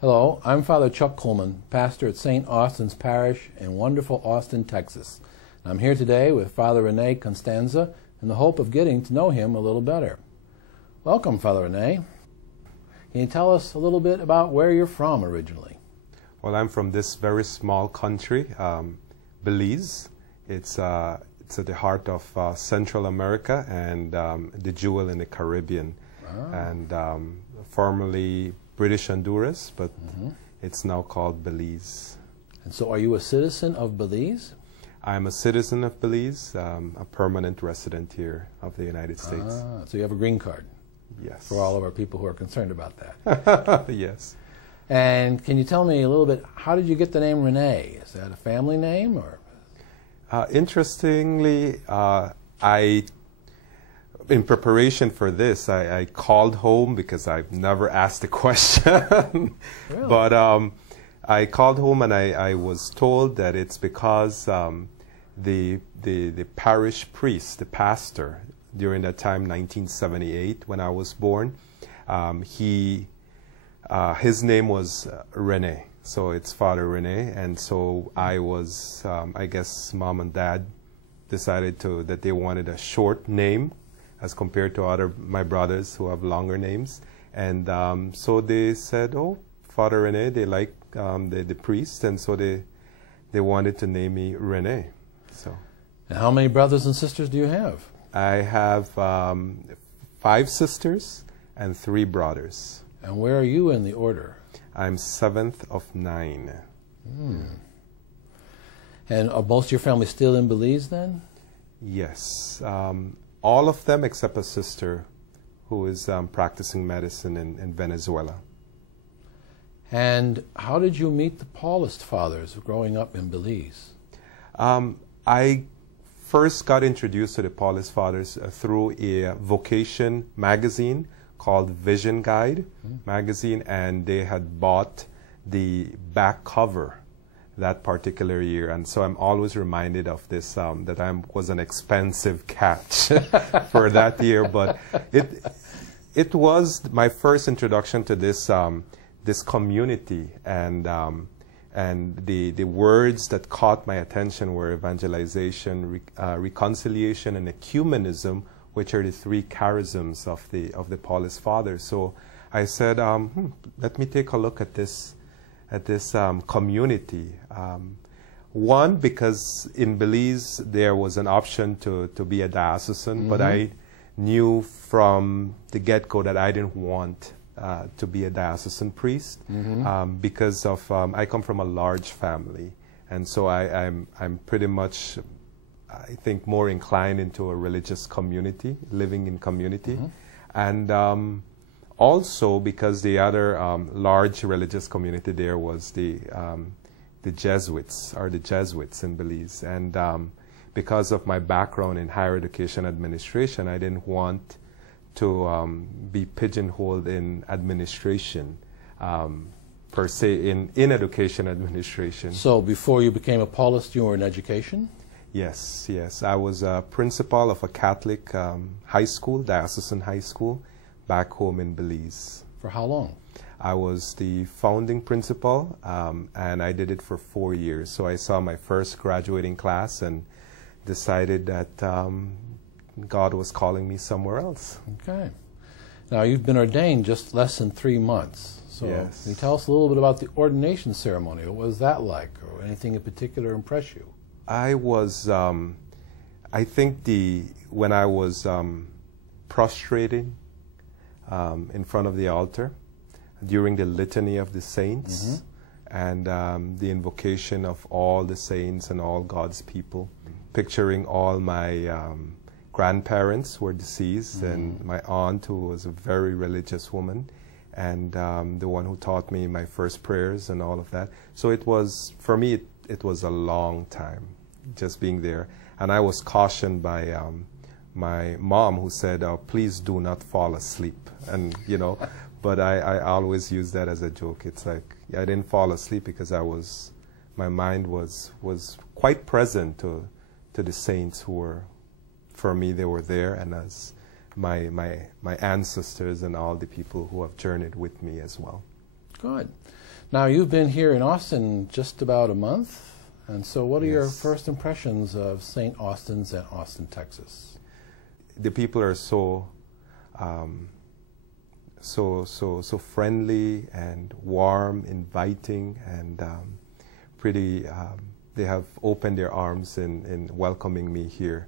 Hello, I'm Father Chuck Kullmann, pastor at St. Austin's Parish in wonderful Austin, Texas. I'm here today with Father René Constanza in the hope of getting to know him a little better. Welcome, Father René. Can you tell us a little bit about where you're from originally? Well, I'm from this very small country, Belize. It's at the heart of Central America and the jewel in the Caribbean. And formerly British Honduras, but it's now called Belize. And so are you a citizen of Belize? I'm a citizen of Belize, a permanent resident here of the United States. So you have a green card? Yes. For all of our people who are concerned about that. Yes. And can you tell me a little bit, how did you get the name René? Is that a family name? Or? Interestingly, in preparation for this, I called home because I've never asked the question. Really? But I called home and I was told that it's because the parish priest, the pastor, during that time, 1978, when I was born, his name was René. So it's Father René. And so I was, I guess Mom and Dad decided that they wanted a short name as compared to my brothers who have longer names. And so they said, oh, Father René, they like the priest, and so they wanted to name me René. So. And how many brothers and sisters do you have? I have 5 sisters and 3 brothers. And where are you in the order? I'm 7th of 9. And are most of your family still in Belize then? Yes. All of them except a sister who is practicing medicine in Venezuela. And how did you meet the Paulist Fathers growing up in Belize? I first got introduced to the Paulist Fathers through a vocation magazine called Vision Guide magazine, and they had bought the back cover that particular year, and so I'm always reminded of this, that I was an expensive catch for that year, but it was my first introduction to this this community, and the words that caught my attention were evangelization, reconciliation, and ecumenism, which are the 3 charisms of the Paulist Fathers. So I said, let me take a look at this community. One, because in Belize there was an option to be a diocesan, but I knew from the get-go that I didn't want to be a diocesan priest because of I come from a large family, and so I'm pretty much, I think, more inclined into a religious community, living in community, and also because the other large religious community there was the Jesuits, or the Jesuits in Belize, and because of my background in higher education administration, I didn't want to be pigeonholed in administration, per se, in education administration. So before you became a Paulist, you were in education? Yes, yes. I was a principal of a Catholic high school, diocesan high school, back home in Belize. For how long? I was the founding principal, and I did it for 4 years. So I saw my first graduating class and decided that God was calling me somewhere else. Okay. Now, you've been ordained just less than 3 months. So yes. Can you tell us a little bit about the ordination ceremony? What was that like, or anything in particular impress you? I was, I think when I was prostrating in front of the altar during the litany of the saints and the invocation of all the saints and all God's people, picturing all my grandparents who were deceased and my aunt who was a very religious woman, and the one who taught me my first prayers and all of that. So it was, for me, it was a long time just being there. And I was cautioned by my mom, who said, oh, please do not fall asleep. And, you know, but I always use that as a joke. It's like, I didn't fall asleep because my mind was quite present to the saints who were, for me, they were there, and as my ancestors and all the people who have journeyed with me as well. Good. Now, you've been here in Austin just about a month, and so what are your Yes. first impressions of St. Austin's and Austin, Texas? The people are so friendly and warm, inviting, and pretty. They have opened their arms in welcoming me here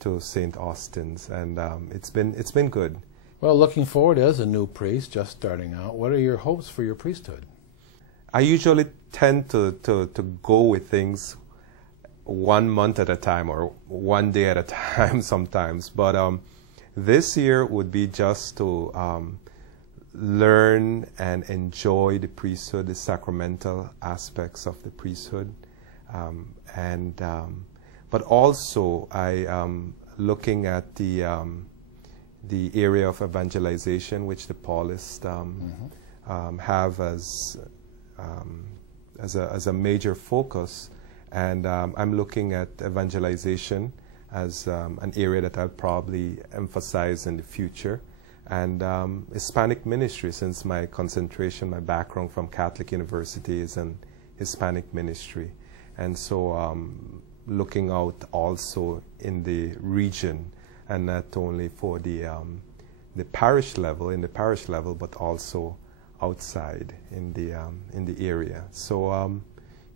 to St. Austin's, and it's been good. Well, looking forward as a new priest, just starting out, what are your hopes for your priesthood? I usually tend to go with things 1 month at a time or 1 day at a time sometimes. But this year would be just to learn and enjoy the priesthood, the sacramental aspects of the priesthood. But also I am looking at the area of evangelization, which the Paulists have as a major focus, and I'm looking at evangelization as an area that I'll probably emphasize in the future, and Hispanic ministry, since my concentration, my background from Catholic University is in Hispanic ministry, and so looking out also in the region, and not only for the parish level, but also outside in the area. So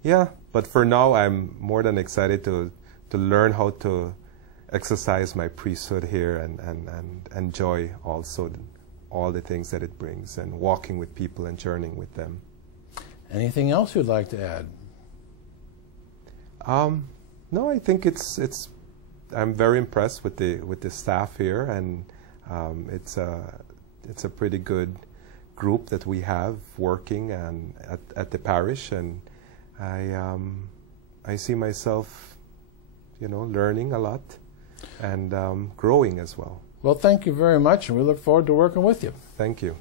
yeah, but for now I'm more than excited to learn how to exercise my priesthood here and enjoy also all the things that it brings, and walking with people and journeying with them. Anything else you'd like to add? No, I think I'm very impressed with the staff here, and it's a pretty good group that we have working and at the parish, and I see myself, learning a lot and growing as well. Well, thank you very much, and we look forward to working with you. Thank you.